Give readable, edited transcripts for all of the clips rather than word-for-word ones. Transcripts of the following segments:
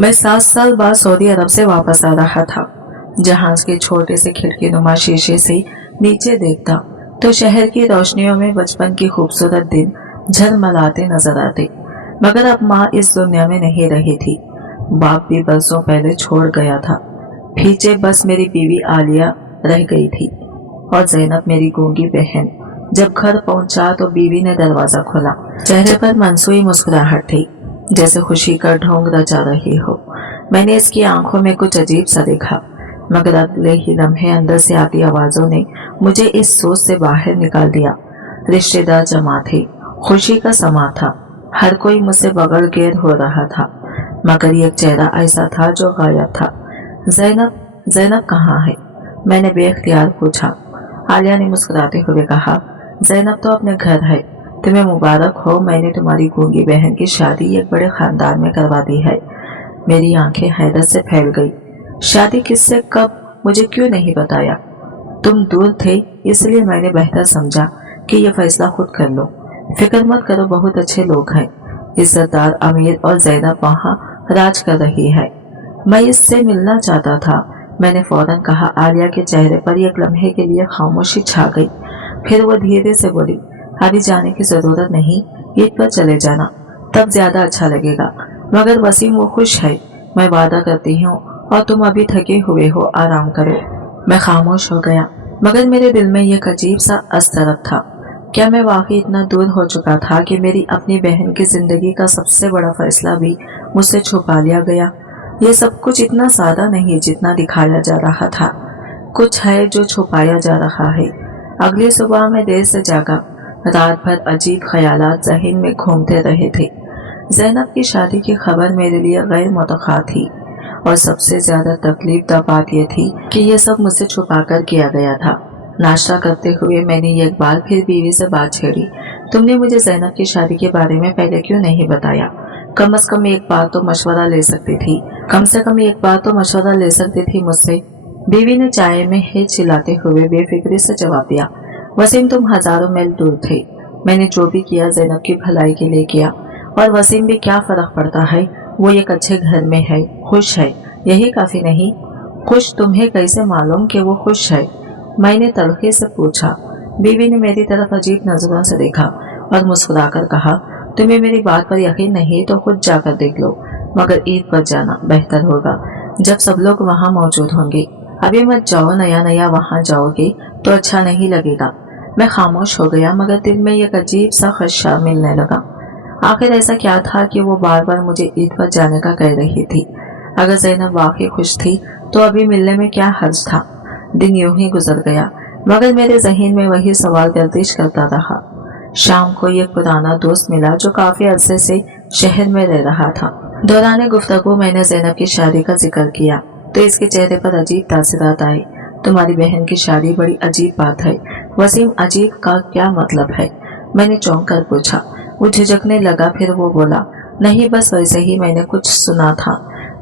मैं 7 साल बाद सऊदी अरब से वापस आ रहा था। जहाज के छोटे से खिड़की नुमा शीशे से नीचे देखता तो शहर की रोशनियों में बचपन के खूबसूरत दिन झलमलाते नजर आते। मगर अब माँ इस दुनिया में नहीं रही थी। बाप भी बरसों पहले छोड़ गया था। पीछे बस मेरी बीवी आलिया रह गई थी और जैनब मेरी गूंगी बहन। जब घर पहुंचा तो बीवी ने दरवाजा खोला। चेहरे पर मनसूई मुस्कुराहट थी, जैसे खुशी का ढोंग रचा रही हो। मैंने इसकी आंखों में कुछ अजीब सा देखा, मगर अगले ही लम्हे अंदर से आती आवाजों ने मुझे इस सोच से बाहर निकाल दिया। रिश्तेदार जमा थे, खुशी का समा था, हर कोई मुझसे बगल गेर हो रहा था, मगर एक चेहरा ऐसा था जो गायब था। जैनब, जैनब कहाँ है? मैंने बेख्तियार पूछा। आलिया ने मुस्कुराते हुए कहा, जैनब तो अपने घर है। तुम्हें मुबारक हो, मैंने तुम्हारी गूंगी बहन की शादी एक बड़े खानदान में करवा दी है। मेरी आंखें हैरत से फैल गई। शादी किससे, कब, मुझे क्यों नहीं बताया? तुम दूर थे इसलिए मैंने बेहतर समझा कि यह फैसला खुद कर लो। फिक्र मत करो, बहुत अच्छे लोग हैं, इज्जतदार, अमीर, और जैनब वहाँ राज कर रही है। मैं इससे मिलना चाहता था, मैंने फौरन कहा। आलिया के चेहरे पर एक लम्हे के लिए खामोशी छा गई। फिर वो धीरे से बोली, अभी जाने की जरूरत नहीं, ईद पर चले जाना, तब ज्यादा अच्छा लगेगा। मगर वसीम, वो खुश है, मैं वादा करती हूँ, और तुम अभी थके हुए हो, आराम करो। मैं खामोश हो गया, मगर मेरे दिल में एक अजीब सा असरफ था। क्या मैं वाकई इतना दूर हो चुका था कि मेरी अपनी बहन की जिंदगी का सबसे बड़ा फैसला भी मुझसे छुपा लिया गया? ये सब कुछ इतना सादा नहीं जितना दिखाया जा रहा था। कुछ है जो छुपाया जा रहा है। अगली सुबह मैं देर से जागा। रात भर अजीब ख्यालात ज़हन में घूमते रहे थे। जैनब की शादी की खबर मेरे लिए गैर मुतवक्का थी, और सबसे ज्यादा तकलीफ दा बात यह थी कि यह सब मुझसे छुपा कर किया गया था। नाश्ता करते हुए मैंने एक बार फिर बीवी से बात छेड़ी। तुमने मुझे जैनब की शादी के बारे में पहले क्यों नहीं बताया? कम से कम एक बार तो मशवरा ले सकती थी, कम से कम एक बार तो मशवरा ले सकती थी मुझसे। बीवी ने चाय में हिच चिल्लाते हुए बेफिक्री से जवाब दिया, वसीम, तुम हजारों मील दूर थे। मैंने जो भी किया जैनब की भलाई के लिए किया, और वसीम भी क्या फर्क पड़ता है, वो एक अच्छे घर में है, खुश है, यही काफी नहीं? खुश तुम्हें कैसे मालूम कि वो खुश है? मैंने तलखी से पूछा। बीवी ने मेरी तरफ अजीब नजरों से देखा और मुस्कुराकर कहा, तुम्हें मेरी बात पर यकीन नहीं तो खुद जाकर देख लो, मगर ईद पर जाना बेहतर होगा, जब सब लोग वहाँ मौजूद होंगे। अभी मत जाओ, नया नया वहाँ जाओगे तो अच्छा नहीं लगेगा। मैं खामोश हो गया, मगर दिल में एक अजीब सा खदशा मिलने लगा। आखिर ऐसा क्या था कि वो बार बार मुझे ईद पर जाने का कह रही थी? अगर जैनब वाकई खुश थी तो अभी मिलने में क्या हर्ज था? दिन यूं ही गुजर गया, मगर मेरे जहन में वही सवाल गर्दिश करता रहा। शाम को एक पुराना दोस्त मिला जो काफी अरसे से शहर में रह रहा था। दौरान गुफ्तगू मैंने जैनब की शादी का जिक्र किया तो इसके चेहरे पर अजीब तासुरात आए। तुम्हारी बहन की शादी बड़ी अजीब बात है। वसीम, अजीब का क्या मतलब है? मैंने चौंक कर पूछा। वो झिझकने लगा, फिर वो बोला, नहीं, बस वैसे ही मैंने कुछ सुना था,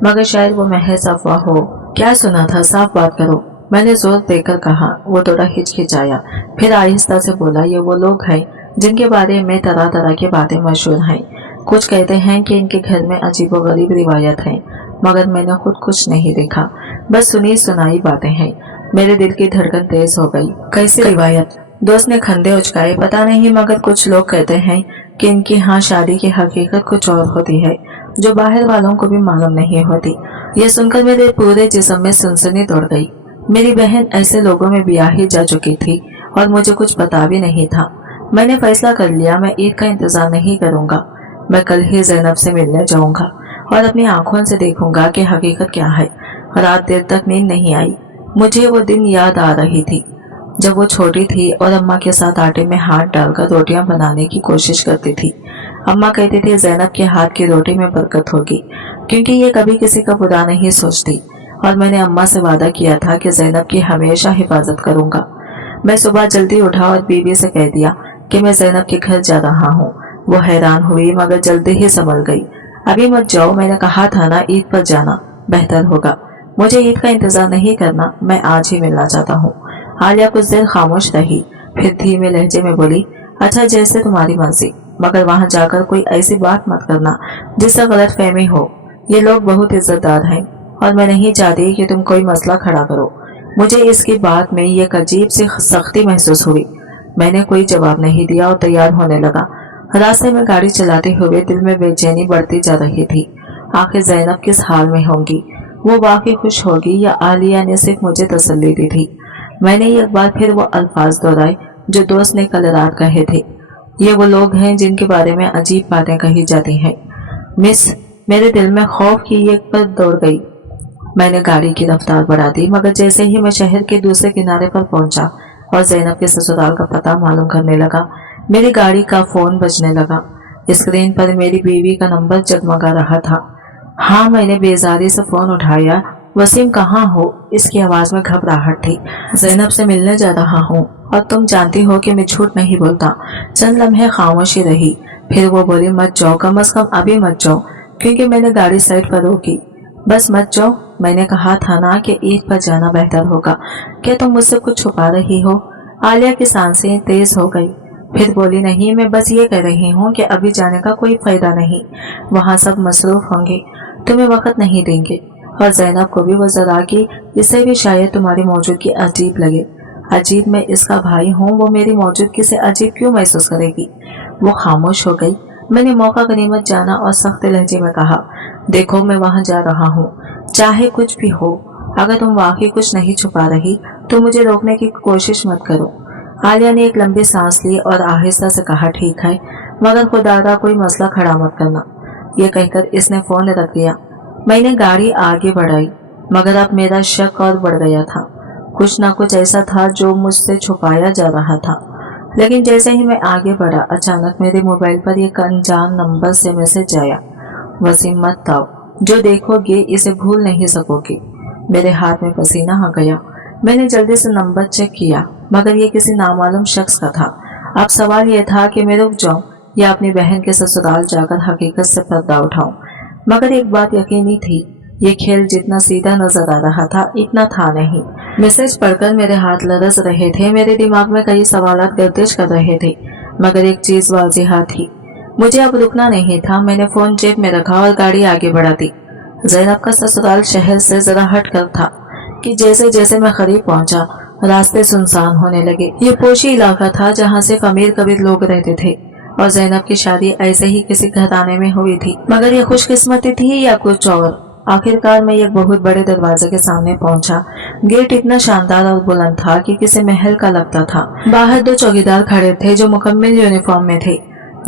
मगर शायद वो महज अफवाह हो। क्या सुना था, साफ बात करो, मैंने जोर देकर कहा। वो थोड़ा हिचकिचाया, फिर आहिस्ता से बोला, ये वो लोग हैं जिनके बारे में तरह तरह की बातें मशहूर हैं। कुछ कहते हैं कि इनके घर में अजीबोगरीब रिवायत है, मगर मैंने खुद कुछ नहीं देखा, बस सुनी सुनाई बातें हैं। मेरे दिल की धड़कन तेज हो गई। कैसी रिवायत? दोस्त ने खंदे उचकाए। पता नहीं, मगर कुछ लोग कहते हैं कि इनकी यहाँ शादी की हकीकत कुछ और होती है, जो बाहर वालों को भी मालूम नहीं होती। यह सुनकर मेरे पूरे जिस्म में सनसनी दौड़ गई। मेरी बहन ऐसे लोगों में ब्याही जा चुकी थी और मुझे कुछ पता भी नहीं था। मैंने फैसला कर लिया, मैं ईद का इंतजार नहीं करूंगा। मैं कल ही जैनब से मिलने जाऊंगा और अपनी आंखों से देखूंगा कि हकीकत क्या है। रात देर तक नींद नहीं आई। मुझे वो दिन याद आ रही थी जब वो छोटी थी और अम्मा के साथ आटे में हाथ डालकर रोटियां बनाने की कोशिश करती थी। अम्मा कहती थी जैनब के हाथ की रोटी में बरकत होगी, क्योंकि ये कभी किसी का बुरा नहीं सोचती, और मैंने अम्मा से वादा किया था कि जैनब की हमेशा हिफाजत करूंगा। मैं सुबह जल्दी उठा और बीवी से कह दिया कि मैं जैनब के घर जा रहा हूँ। वो हैरान हुई, मगर जल्दी ही संभल गई। अभी मत जाओ, मैंने कहा था ना, ईद पर जाना बेहतर होगा। मुझे ईद का इंतजार नहीं करना, मैं आज ही मिलना चाहता हूँ। आलिया कुछ देर खामोश रही, फिर धीमे लहजे में बोली, अच्छा, जैसे तुम्हारी मर्जी, मगर वहां जाकर कोई ऐसी बात मत करना जिससे गलत फहमी हो। ये लोग बहुत इज्जतदार हैं और मैं नहीं चाहती कि तुम कोई मसला खड़ा करो। मुझे इसकी बात में एक अजीब सी सख्ती महसूस हुई। मैंने कोई जवाब नहीं दिया और तैयार होने लगा। रास्ते में गाड़ी चलाते हुए दिल में बेचैनी बढ़ती जा रही थी। आखिर ज़ैनब किस हाल में होंगी, वो वाकई खुश होगी या आलिया ने सिर्फ मुझे तसल्ली दी थी। मैंने एक बार फिर वो अल्फाज दोहराए जो दोस्त ने कल रात कहे थे। ये वो लोग हैं जिनके बारे में अजीब बातें कही जाती हैं। मिस, मेरे दिल में खौफ की एक पल दौड़ गई। मैंने गाड़ी की रफ्तार बढ़ा दी, मगर जैसे ही मैं शहर के दूसरे किनारे पर पहुंचा और ज़ैनब के ससुराल का पता मालूम करने लगा, मेरी गाड़ी का फोन बजने लगा। स्क्रीन पर मेरी बीवी का नंबर जगमगा रहा था। हाँ, मैंने बेजारी से फोन उठाया। वसीम कहाँ हो? इसकी आवाज में घबराहट थी। ज़ैनब से मिलने जा रहा हूँ और तुम जानती हो कि मैं झूठ नहीं बोलता। चंद लम्हे खामोशी रही, फिर वो बोली, मत जाओ, कम से कम अभी मत जाओ। क्योंकि मैंने गाड़ी साइड पर रोकी। बस मत जाओ, मैंने कहा था ना कि ईद पर जाना बेहतर होगा। क्या तुम मुझसे कुछ छुपा रही हो? आलिया की सांसें तेज हो गई, फिर बोली, नहीं, मैं बस ये कह रही हूँ कि अभी जाने का कोई फायदा नहीं। वहाँ सब मसरूफ होंगे, तुम्हें वक्त नहीं देंगे। और ज़ैनब को भी वो जरा की, इसे भी शायद तुम्हारी मौजूदगी अजीब लगे। अजीब, मैं इसका भाई हूँ, वो मेरी मौजूदगी से अजीब क्यों महसूस करेगी? वो खामोश हो गई। मैंने मौका गनीमत जाना और सख्त लहजे में कहा, देखो, मैं वहाँ जा रहा हूँ, चाहे कुछ भी हो। अगर तुम वाकई कुछ नहीं छुपा रही तो मुझे रोकने की कोशिश मत करो। आलिया ने एक लंबी सांस ली और आहिस्ता से कहा, ठीक है, मगर खुदारा कोई मसला खड़ा मत करना। ये कहकर इसने फोन रख दिया। मैंने गाड़ी आगे बढ़ाई, मगर अब मेरा शक और बढ़ गया था। कुछ ना कुछ ऐसा था जो मुझसे छुपाया जा रहा था। लेकिन जैसे ही मैं आगे बढ़ा, अचानक मेरे मोबाइल पर एक अनजान नंबर से मैसेज आया, वसीम मत आओ, जो देखोगे इसे भूल नहीं सकोगे। मेरे हाथ में पसीना आ गया। मैंने जल्दी से नंबर चेक किया, मगर ये किसी नामालूम शख्स का था। अब सवाल यह था कि मैं रुक जाऊं या अपनी बहन के ससुराल जाकर हकीकत से पर्दा उठाऊं। मगर एक बात यकीनी थी, ये खेल जितना सीधा नजर आ रहा था इतना था नहीं। मैसेज पढ़कर मेरे हाथ लरस रहे थे, मेरे दिमाग में कई सवालात गर्दिश कर रहे थे, मगर एक चीज वाज़िहा थी, मुझे अब रुकना नहीं था। मैंने फोन जेब में रखा और गाड़ी आगे बढ़ा दी। ज़ैनब का ससुराल शहर से जरा हट कर था कि जैसे जैसे मैं करीब पहुंचा, रास्ते सुनसान होने लगे। ये पोशी इलाका था जहाँ सिर्फ अमीर कबीर लोग रहते थे और ज़ैनब की शादी ऐसे ही किसी घराने में हुई थी। मगर ये खुशकिस्मती थी या कुछ और। आखिरकार मैं एक बहुत बड़े दरवाजे के सामने पहुंचा। गेट इतना शानदार और बुलंद था कि किसी महल का लगता था। बाहर दो चौकीदार खड़े थे जो मुकम्मल यूनिफॉर्म में थे,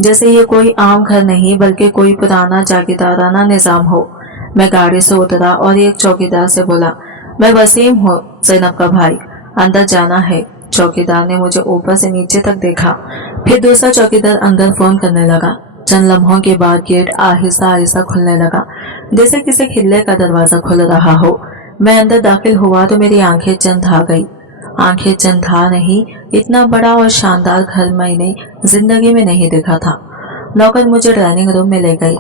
जैसे ये कोई आम घर नहीं बल्कि कोई पुराना जागीरदाराना निजाम हो। मैं गाड़ी से उतरा और एक चौकीदार से बोला, मैं वसीम हूँ, ज़ैनब का भाई, अंदर जाना है। चौकीदार ने मुझे ऊपर से नीचे तक देखा, फिर दूसरा चौकीदार अंदर फोन करने लगा। चंद लम्हों के बाद गेट आहिस्ता आहिस्ता खुलने लगा, जैसे किसी खिल्ले का दरवाजा खुल रहा हो। मैं अंदर दाखिल हुआ तो मेरी आंखें चंद आ गई। आंखें चंद था नहीं, इतना बड़ा और शानदार घर मैंने जिंदगी में नहीं देखा था। नौकर मुझे डाइनिंग रूम में ले गई।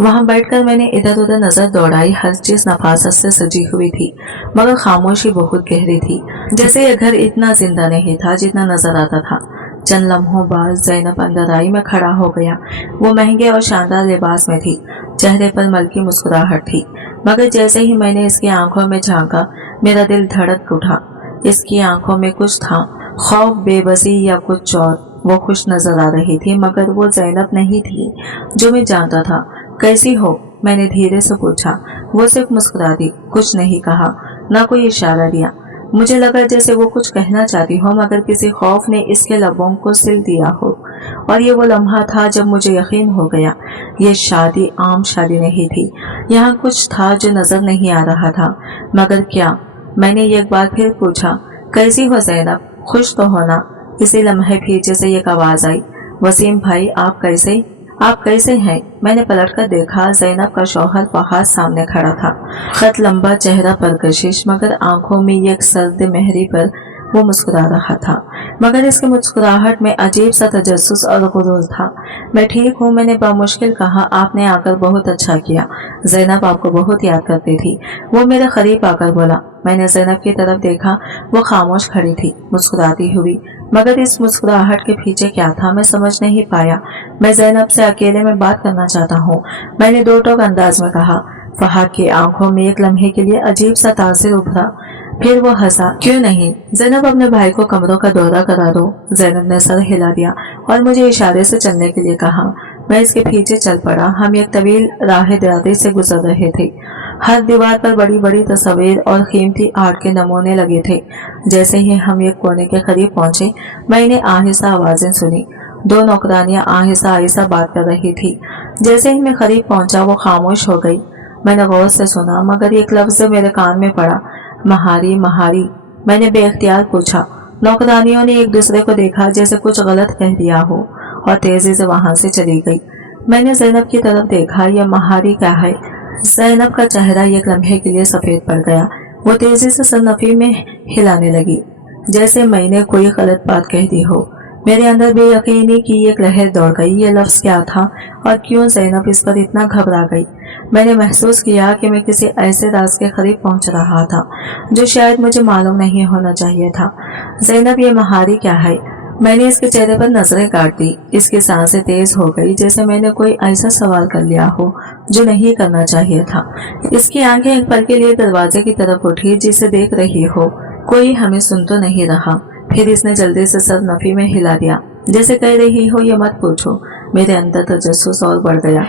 वहां बैठकर मैंने इधर उधर नजर दौड़ाई। हर चीज नफासत से सजी हुई थी, मगर खामोशी बहुत गहरी थी, जैसे यह घर इतना जिंदा नहीं था जितना नजर आता था। चंद लम्हों बाद ज़ैनब अंदर आई। मैं खड़ा हो गया। वो महंगे और शानदार लिबास में थी, चेहरे पर मलकी मुस्कुराहट थी, मगर जैसे ही मैंने इसकी आंखों में झांका, मेरा दिल धड़क उठा। इसकी आंखों में कुछ था, खौफ, बेबसी या कुछ और। वो खुश नजर आ रही थी, मगर वो ज़ैनब नहीं थी जो मैं जानता था। कैसी हो? मैंने धीरे से पूछा। वो सिर्फ मुस्कुरा दी, कुछ नहीं कहा, ना कोई इशारा दिया। मुझे लगा जैसे वो कुछ कहना चाहती हो, मगर किसी खौफ ने इसके लबों को सिल दिया हो। और ये वो लम्हा था जब मुझे यकीन हो गया, ये शादी आम शादी नहीं थी। यहाँ कुछ था जो नजर नहीं आ रहा था, मगर क्या? मैंने एक बार फिर पूछा, कैसी हो ज़ैनब? खुश तो होना। इसी लम्हे पीछे से एक आवाज आई, वसीम भाई, आप कैसे हैं? मैंने पलटकर देखा, ज़ैनब का शौहर फहाद सामने खड़ा था। खत लंबा, चेहरा पर कशिश, मगर आंखों में एक सर्द मेहरी पर वो मुस्कुरा रहा था, मगर इसकी मुस्कुराहट में अजीब सा तजस्सुस और गुरूर था। मैं ठीक हूँ, मैंने बामुश्किल कहा। आपने आकर बहुत अच्छा किया, ज़ैनब आपको बहुत याद करती थी। वो मेरे करीब आकर बोला। मैंने ज़ैनब की तरफ देखा, वो खामोश खड़ी थी, मुस्कुराती हुई, मगर इस मुस्कुराहट के पीछे क्या था मैं समझ नहीं पाया। मैं ज़ैनब से अकेले में बात करना चाहता हूँ, मैंने दो टोक अंदाज में कहा। फहाद की आंखों में एक लम्हे के लिए अजीब सा तासिर उभरा, फिर वो हंसा। क्यों नहीं, जैनब अपने भाई को कमरों का दौरा करा दो। जैनब ने सर हिला दिया और मुझे इशारे से चलने के लिए कहा। मैं इसके पीछे चल पड़ा। हम एक तवील राह दरारे से गुजर रहे थे। हर दीवार पर बड़ी बड़ी तस्वीर और कीमती आर्ट के नमूने लगे थे। जैसे ही हम एक कोने के करीब पहुंचे, मैंने आहिस्ता आवाजें सुनी। दो नौकरानियां आहिस्ता आहिस्ता बात कर रही थी। जैसे ही मैं करीब पहुंचा वो खामोश हो गई। मैंने गौर से सुना, मगर एक लफ्ज मेरे कान में पड़ा, महारी महारी। मैंने बेख्तियार पूछा। नौकरानियों ने एक दूसरे को देखा जैसे कुछ गलत कह दिया हो और तेजी से वहां से चली गई। मैंने जैनब की तरफ देखा। यह महारी क्या है? जैनब का चेहरा एक लम्हे के लिए सफेद पड़ गया। वो तेजी से सन्नफी में हिलाने लगी जैसे मैंने कोई गलत बात कह दी हो। मेरे अंदर बेयकीनी की एक लहर दौड़ गई। ये लफ्ज क्या था और क्यों जैनब इस पर इतना घबरा गई? मैंने महसूस किया कि मैं किसी ऐसे राज के करीब पहुंच रहा था जो शायद मुझे मालूम नहीं होना चाहिए था। जैनब, ये महारी क्या है? मैंने इसके चेहरे पर नजरें काट दी। इसकी सांसें तेज हो गई जैसे मैंने कोई ऐसा सवाल कर लिया हो जो नहीं करना चाहिए था। इसकी आंखें एक पल के लिए दरवाजे की तरफ उठी, जिसे देख रही हो कोई हमें सुन तो नहीं रहा। फिर इसने जल्दी से सर नफी में हिला दिया जैसे कह रही हो, ये मत पूछो। मेरे अंदर तजस्सुस और बढ़ गया।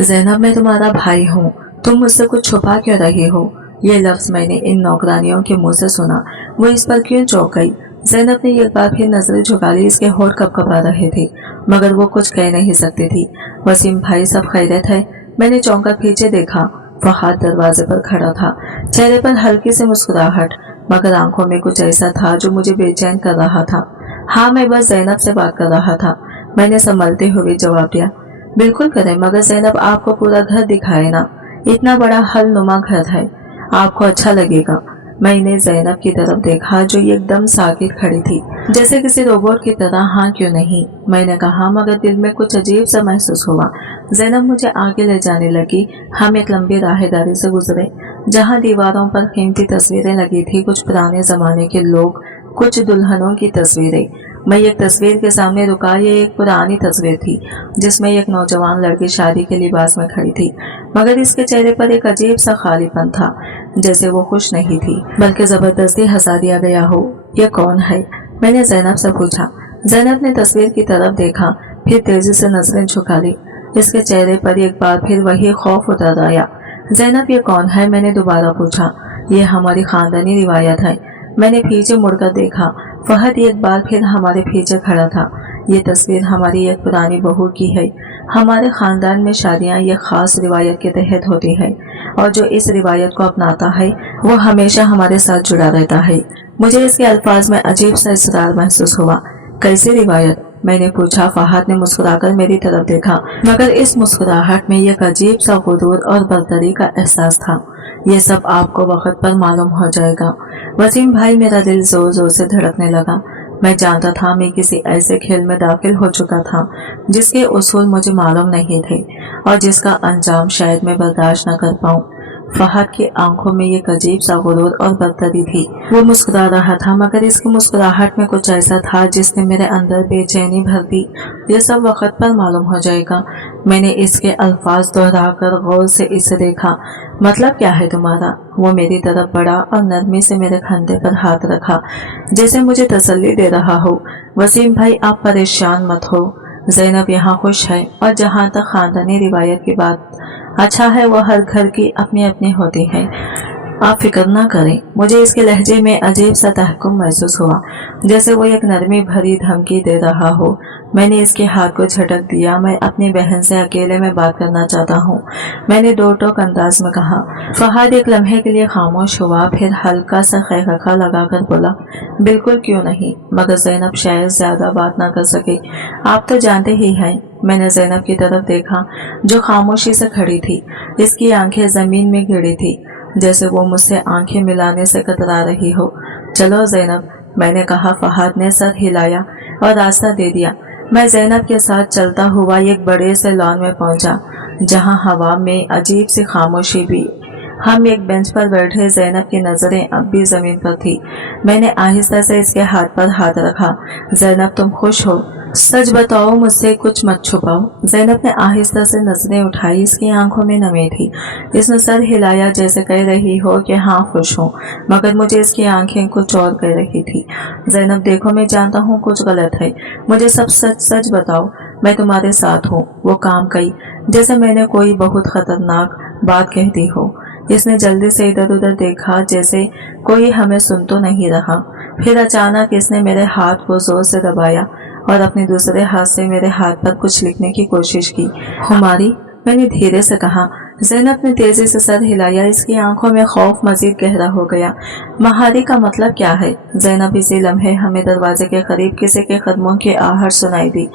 जैनब, मैं तुम्हारा भाई हूँ, तुम मुझसे कुछ छुपा क्यों रही हो? ये लफ्ज मैंने इन नौकरानियों के मुंह से सुना। वो इस पर क्यों चौंक गई? जैनब ने एक बार फिर नजरें झुका ली। इसके होठ कपकपा रहे थे मगर वो कुछ कह नहीं सकती थी। वसीम भाई, सब खैरियत है? मैंने चौंक कर पीछे देखा। फहाद दरवाजे पर खड़ा था, चेहरे पर हल्की सी मुस्कुराहट, मगर आंखों में कुछ ऐसा था जो मुझे बेचैन कर रहा था। हाँ, मैं बस जैनब से बात कर रहा था, मैंने संभलते हुए जवाब दिया। बिल्कुल करें, मगर जैनब आपको पूरा घर दिखाए ना। इतना बड़ा हलनुमा घर है, आपको अच्छा लगेगा। मैंने जैनब की तरफ देखा जो एकदम साकित खड़ी थी जैसे किसी रोबोट की तरह। हाँ क्यों नहीं, मैंने कहा, मगर दिल में कुछ अजीब सा महसूस हुआ। जैनब मुझे आगे ले जाने लगी। हम एक लंबी राहदारी से गुजरे जहाँ दीवारों पर कीमती तस्वीरें लगी थी, कुछ पुराने जमाने के लोग, कुछ दुल्हनों की तस्वीरें। मैं एक तस्वीर के सामने रुका। ये एक पुरानी तस्वीर थी जिसमें एक नौजवान लड़की शादी के लिबास में खड़ी थी, मगर इसके चेहरे पर एक अजीब सा खालीपन था, जैसे वो खुश नहीं थी बल्कि जबरदस्ती हंसा दिया गया हो। ये कौन है? मैंने जैनब से पूछा। जैनब ने तस्वीर की तरफ देखा, फिर तेजी से नजरें झुका ली। इसके चेहरे पर एक बार फिर वही खौफ उतर आया। जैनब, ये कौन है? मैंने दोबारा पूछा। ये हमारी खानदानी रिवायत है। मैंने पीछे मुड़कर देखा। फहद एक बार फिर हमारे पीछे खड़ा था। ये तस्वीर हमारी एक पुरानी बहू की है। हमारे खानदान में शादियां ये खास रिवायत के तहत होती है और जो इस रिवायत को अपनाता है वो हमेशा हमारे साथ जुड़ा रहता है। मुझे इसके अल्फाज में अजीब सा इसरार महसूस हुआ। कैसी रिवायत? मैंने पूछा। फहाद ने मुस्कुराकर मेरी तरफ देखा, मगर इस मुस्कुराहट में एक अजीब सा गुरूर और बर्तरी का एहसास था। ये सब आपको वक्त पर मालूम हो जाएगा। वसीम भाई, मेरा दिल जोर जोर से धड़कने लगा। मैं जानता था मैं किसी ऐसे खेल में दाखिल हो चुका था जिसके उसूल मुझे मालूम नहीं थे और जिसका अंजाम शायद मैं बर्दाश्त न कर पाऊं। फहद की आंखों में एक अजीब सा गुरूर और बदतरी थी। वो मुस्कुरा रहा था, मगर इसकी मुस्कुराहट में कुछ ऐसा था जिसने मेरे अंदर बेचैनी भर दी। ये सब वक्त पर मालूम हो जाएगा। मैंने इसके अल्फाज दोहराकर गौर से इसे देखा। मतलब क्या है तुम्हारा? वो मेरी तरफ बढ़ा और नरमी से मेरे कंधे पर हाथ रखा जैसे मुझे तसल्ली दे रहा हो। वसीम भाई, आप परेशान मत हो। जैनब यहाँ खुश है और जहाँ तक खानदानी रिवायत की बात, अच्छा है, वो हर घर की अपनी अपनी होती है। आप फिक्र ना करें। मुझे इसके लहजे में अजीब सा तहक्कुम महसूस हुआ, जैसे वो एक नरमी भरी धमकी दे रहा हो। मैंने इसके हाथ को झटक दिया। मैं अपनी बहन से अकेले में बात करना चाहता हूँ, मैंने दो टोक अंदाज में कहा। फहाद एक लम्हे के लिए खामोश हुआ, फिर हल्का सा खैखा लगाकर बोला, बिल्कुल क्यों नहीं, मगर जैनब शायद ज्यादा बात ना कर सके। आप तो जानते ही हैं। मैंने जैनब की तरफ देखा जो खामोशी से खड़ी थी। इसकी आंखें जमीन में गिरी थी जैसे वो मुझसे आंखें मिलाने से कतरा रही हो। चलो जैनब, मैंने कहा। फहाद ने सर हिलाया और रास्ता दे दिया। मैं जैनब के साथ चलता हुआ एक बड़े से लॉन में पहुंचा जहां हवा में अजीब सी खामोशी भी। हम एक बेंच पर बैठे। जैनब की नजरें अब भी जमीन पर थी। मैंने आहिस्ता से इसके हाथ पर हाथ रखा। जैनब, तुम खुश हो? सच बताओ, मुझसे कुछ मत छुपाओ। जैनब ने आहिस्ता से नजरें उठाई। इसकी आंखों में नमी थी। इसने सर हिलाया जैसे कह रही हो कि हाँ खुश हूँ, मगर मुझे इसकी आंखें कुछ और कह रही थी। जैनब देखो, मैं जानता हूँ कुछ गलत है, मुझे सब सच सच बताओ। मैं तुम्हारे साथ हूँ। वो काम कही जैसे मैंने कोई बहुत खतरनाक बात कह दी हो। इसने जल्दी से इधर उधर देखा जैसे कोई हमें सुन तो नहीं रहा। फिर अचानक इसने मेरे हाथ को जोर से दबाया और अपने दूसरे हाथ से मेरे हाथ पर कुछ लिखने की कोशिश की। हुमारी, मैंने धीरे से कहा। जैनब ने तेजी से सर हिलाया। इसकी आंखों में खौफ मजीद गहरा हो गया। महारी का मतलब क्या है? जैनब इसी लम्हे हमें दरवाजे के करीब किसी के कदमों की आहट सुनाई दी।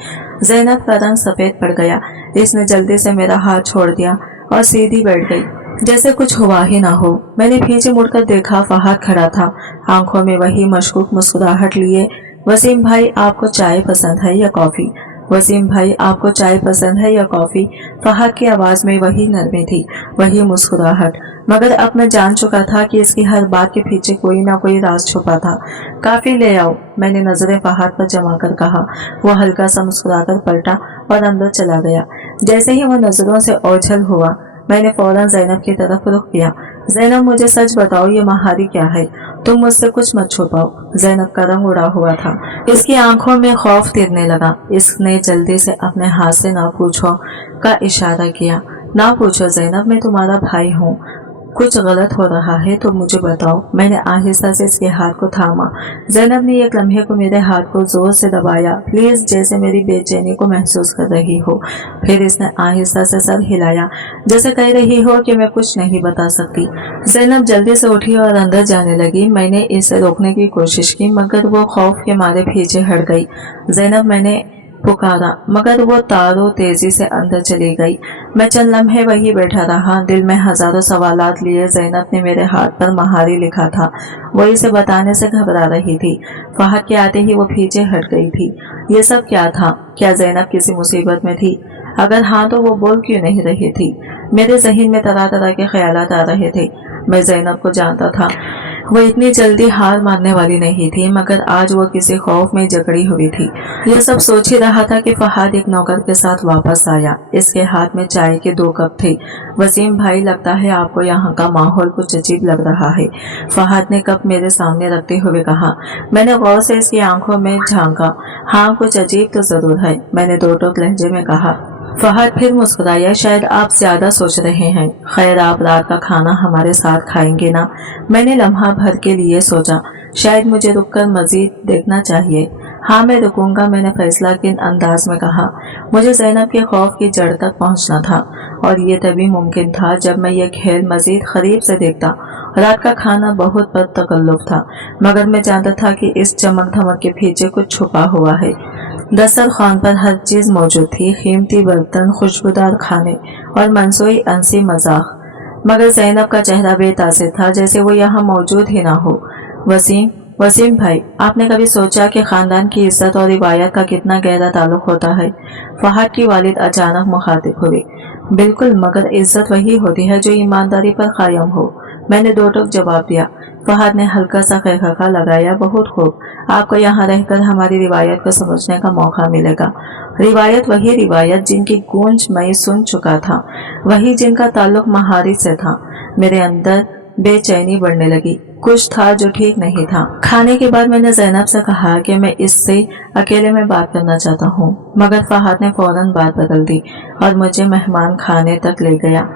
जैनब का रंग सफेद पड़ गया। इसने जल्दी से मेरा हाथ छोड़ दिया और सीधी बैठ गई जैसे कुछ हुआ ही ना हो। मैंने पीछे मुड़कर देखा, फहद खड़ा था, आंखों में वही मशकूक मुस्कुराहट लिए। वसीम भाई, आपको चाय पसंद है या कॉफी? वसीम भाई, आपको चाय पसंद है या कॉफी? फहद की आवाज में वही नरमी थी, वही मुस्कुराहट। मगर अब मैं जान चुका था कि इसकी हर बात के पीछे कोई ना कोई राज छुपा था। काफी ले आओ, मैंने नजरें फहद पर जमा कर कहा। वो हल्का सा मुस्कुराकर पलटा और अंदर चला गया। जैसे ही वो नजरों से ओझल हुआ, मैंने फौरन जैनब की तरफ रुख किया। जैनब, मुझे सच बताओ, ये महारी क्या है? तुम मुझसे कुछ मत छुपाओ। जैनब का रंग उड़ा हुआ था। इसकी आंखों में खौफ तिरने लगा। इसने जल्दी से अपने हाथ से ना पूछो का इशारा किया। ना पूछो जैनब, मैं तुम्हारा भाई हूँ। कुछ गलत हो रहा है तो मुझे बताओ। मैंने आहिस्ता से इसके हाथ को थामा। जैनब ने एक लम्हे को मेरे हाथ को जोर से दबाया, प्लीज, जैसे मेरी बेचैनी को महसूस कर रही हो। फिर इसने आहिस्ता से सर हिलाया जैसे कह रही हो कि मैं कुछ नहीं बता सकती। जैनब जल्दी से उठी और अंदर जाने लगी। मैंने इसे रोकने की कोशिश की मगर वो खौफ के मारे पीछे हट गई। जैनब, मैंने पुकारा मगर वो तारों तेजी से अंदर चली गई। मैं चंद लम्हे वही बैठा रहा, दिल में हजारों सवालात लिए। जैनब ने मेरे हाथ पर महारी लिखा था, वो इसे बताने से घबरा रही थी। फहद के आते ही वो पीछे हट गई थी। ये सब क्या था? क्या जैनब किसी मुसीबत में थी? अगर हाँ तो वो बोल क्यों नहीं रही थी? मेरे जहन में तरह तरह के ख्यालात आ रहे थे। मैं जैनब को जानता था, वो इतनी जल्दी हार मानने वाली नहीं थी, मगर आज वो किसी खौफ में जकड़ी हुई थी। यह सब सोच ही रहा था कि फहद एक नौकर के साथ वापस आया। इसके हाथ में चाय के 2 कप थे। वसीम भाई, लगता है आपको यहाँ का माहौल कुछ अजीब लग रहा है। फहद ने कप मेरे सामने रखते हुए कहा। मैंने गौर से इसकी आंखों में झांका। हाँ, कुछ अजीब तो जरूर है, मैंने 2 टोक लहजे में कहा। फहद फिर मुस्कुराया। शायद आप ज्यादा सोच रहे हैं। खैर, आप रात का खाना हमारे साथ खाएंगे ना? मैंने लम्हा भर के लिए सोचा, शायद मुझे रुककर मजीद देखना चाहिए। हाँ, मैं रुकूंगा, मैंने फैसला किन अंदाज में कहा। मुझे जैनब के खौफ की जड़ तक पहुंचना था और ये तभी मुमकिन था जब मैं ये खेल मजीद करीब से देखता। रात का खाना बहुत बदतकल्लुफ था, मगर मैं जानता था कि इस चमक धमक के पीछे कुछ छुपा हुआ है। दस्तरखान पर हर चीज मौजूद थी, कीमती बर्तन, खुशबूदार खाने और मनसूई अंसी मजाक। मगर जैनब का चेहरा बेतासिर था, जैसे वो यहाँ मौजूद ही ना हो। वसीम भाई, आपने कभी सोचा कि खानदान की इज्जत और रिवायत का कितना गहरा ताल्लुक होता है? फहद की वालिद अचानक मुखातिब हुई। बिल्कुल, मगर इज्जत वही होती है जो ईमानदारी पर कायम हो, मैंने 2 टोक जवाब दिया। फहद ने हल्का सा खैखा लगाया। बहुत खूब, आपको यहाँ रहकर हमारी रिवायत को समझने का मौका मिलेगा। रिवायत, वही रिवायत जिनकी गूंज मैं सुन चुका था, वही जिनका ताल्लुक महारी से था। मेरे अंदर बेचैनी बढ़ने लगी। कुछ था जो ठीक नहीं था। खाने के बाद मैंने जैनब से कहा कि मैं इससे अकेले में बात करना चाहता हूँ, मगर फहद ने फौरन बात बदल दी और मुझे मेहमान खाने तक ले गया।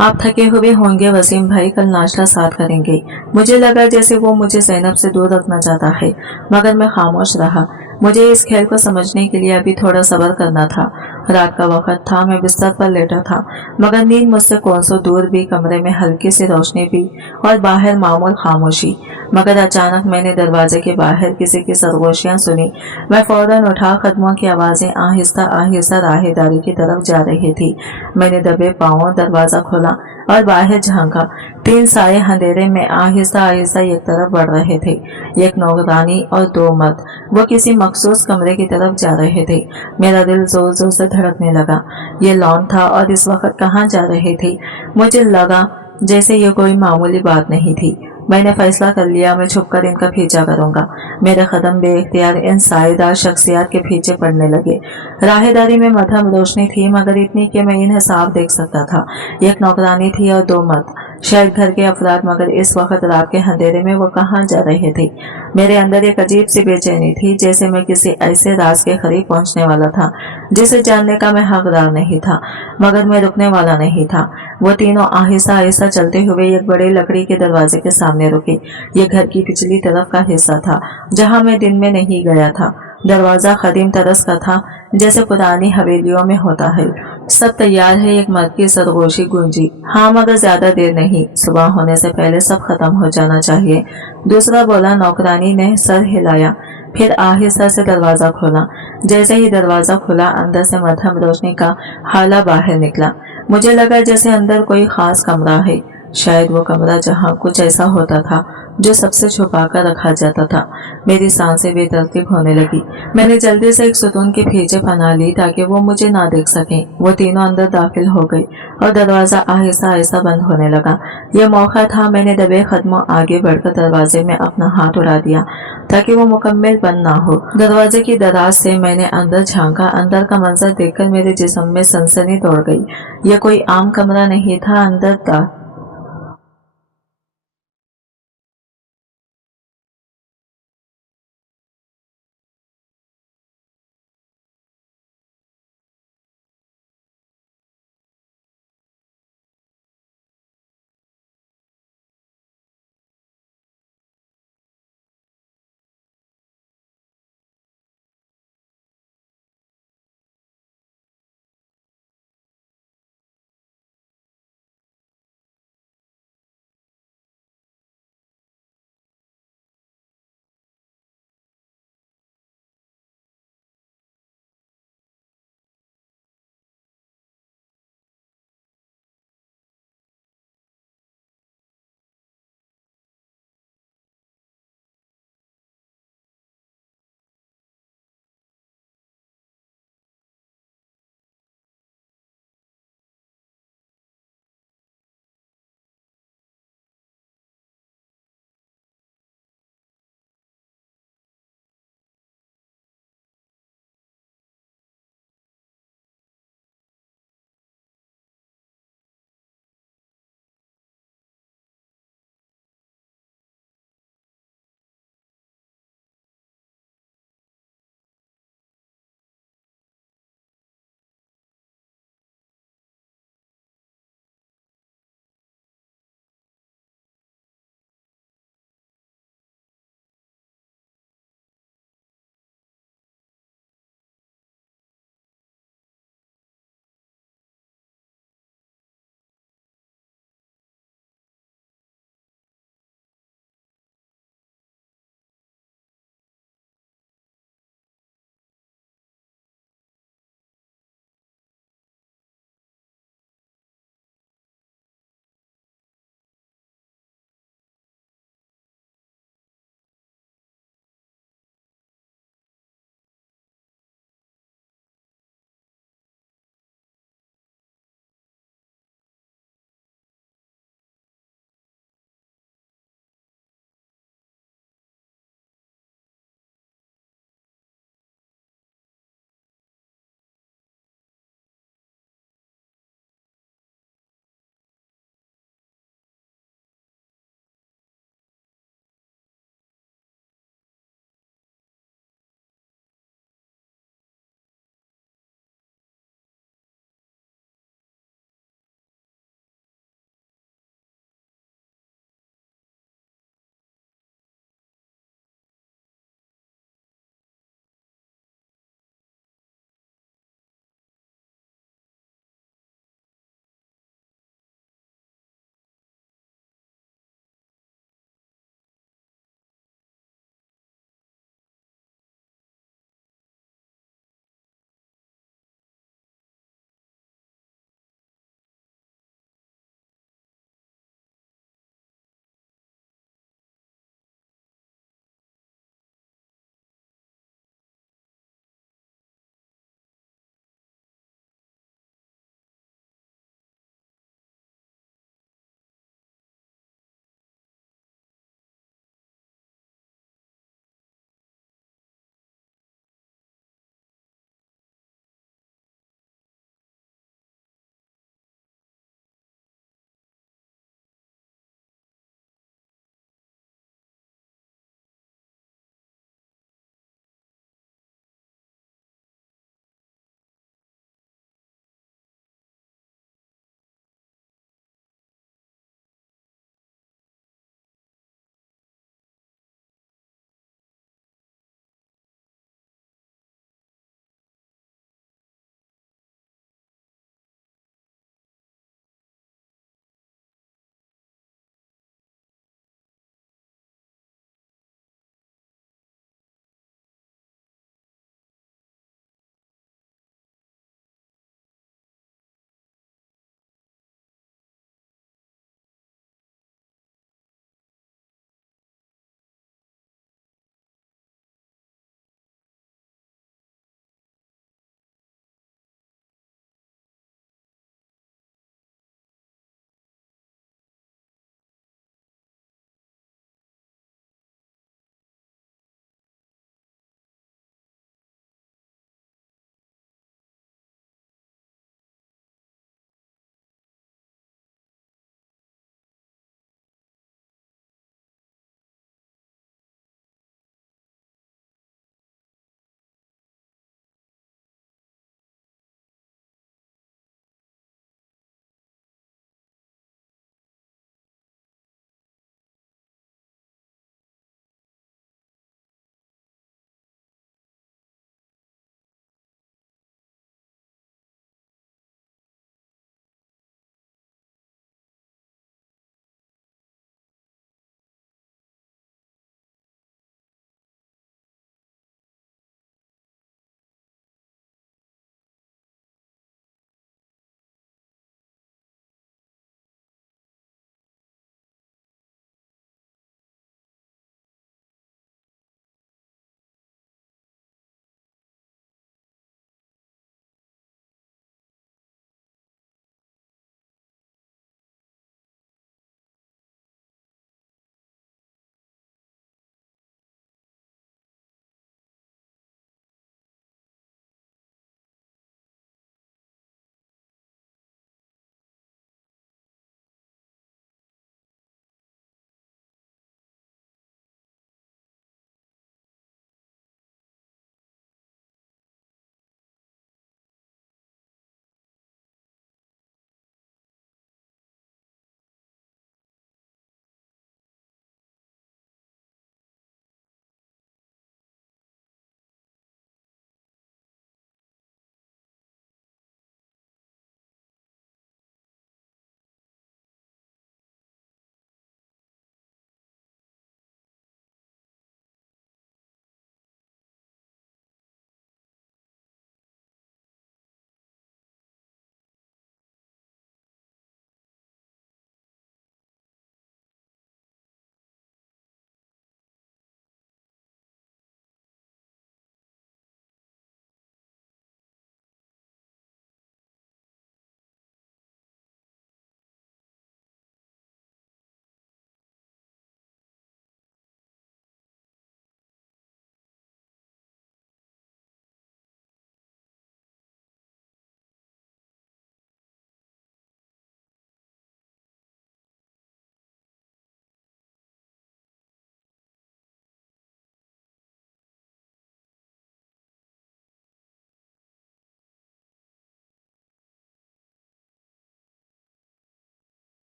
आप थके हुए होंगे वसीम भाई, कल नाश्ता साथ करेंगे। मुझे लगा जैसे वो मुझे जैनब से दूर रखना चाहता है, मगर मैं खामोश रहा। मुझे इस खेल को समझने के लिए अभी थोड़ा सब्र करना था। रात का वक्त था, मैं बिस्तर पर लेटा था, मगर नींद मुझसे कौन सौ दूर भी। कमरे में हल्की सी रोशनी भी और बाहर मामूल खामोशी। मगर अचानक मैंने दरवाजे के बाहर किसी की सरगोशियां सुनी। मैं फौरन उठा। कदमों की आवाजें आहिस्ता आहिस्ता राहेदारी की तरफ जा रही थी। मैंने दबे पांवों दरवाजा खोला और बाहर झांका। 3 साये अंधेरे में आहिस्ता आहिस्ता एक तरफ बढ़ रहे थे, एक नौकरानी और 2 मर्द। वो किसी मखसूस कमरे की तरफ जा रहे थे। मेरा दिल जोर जोर से धड़कने लगा। ये लॉन था और इस वक्त कहाँ जा रहे थे? मुझे लगा जैसे ये कोई मामूली बात नहीं थी। मैंने फैसला कर लिया, मैं छुपकर इनका पीछा करूंगा। मेरे कदम बेख्तियार इन सायेदार शख्सियत के पीछे पड़ने लगे। राहदारी में मध्यम रोशनी थी, मगर इतनी कि मैं इन्हें साफ देख सकता था। एक नौकरानी थी और 2 मर्द, शायद घर के अफराद, मगर इस वक्त रात के अंधेरे में वो कहाँ जा रहे थे। मेरे अंदर एक अजीब सी बेचैनी थी, जैसे मैं किसी ऐसे राज के करीब पहुंचने वाला था जिसे जानने का मैं हकदार नहीं था, मगर मैं रुकने वाला नहीं था। वो तीनों आहिस्ता आहिस्ता चलते हुए एक बड़े लकड़ी के दरवाजे के सामने रुके। ये घर की पिछली तरफ का हिस्सा था, जहाँ मैं दिन में नहीं गया था। दरवाजा कदीम तरस का था, जैसे पुरानी हवेलियों में होता है। सब तैयार है, एक मर्द की सरगोशी गूंजी। हाँ, मगर ज्यादा देर नहीं, सुबह होने से पहले सब खत्म हो जाना चाहिए। दूसरा बोला। नौकरानी ने सर हिलाया, फिर आहिस्ता से दरवाजा खोला। जैसे ही दरवाजा खुला, अंदर से मध्यम रोशनी का हाला बाहर निकला। मुझे लगा जैसे अंदर कोई खास कमरा है, शायद वो कमरा जहाँ कुछ ऐसा होता था जो सबसे छुपा कर रखा जाता था। मेरी सांसें बेतरतीब होने लगी। मैंने जल्दी से एक सुतून के पीछे पनाह ली ताकि वो मुझे ना देख सकें। वो तीनों अंदर दाखिल हो गई और दरवाजा आहिस्ता आहिस्ता बंद होने लगा। यह मौका था, मैंने दबे कदमों आगे बढ़कर दरवाजे में अपना हाथ उड़ा दिया ताकि वो मुकम्मल बंद ना हो। दरवाजे की दराज से मैंने अंदर झांका। अंदर का मंजर देखकर मेरे जिस्म में सनसनी दौड़ गई। यह कोई आम कमरा नहीं था। अंदर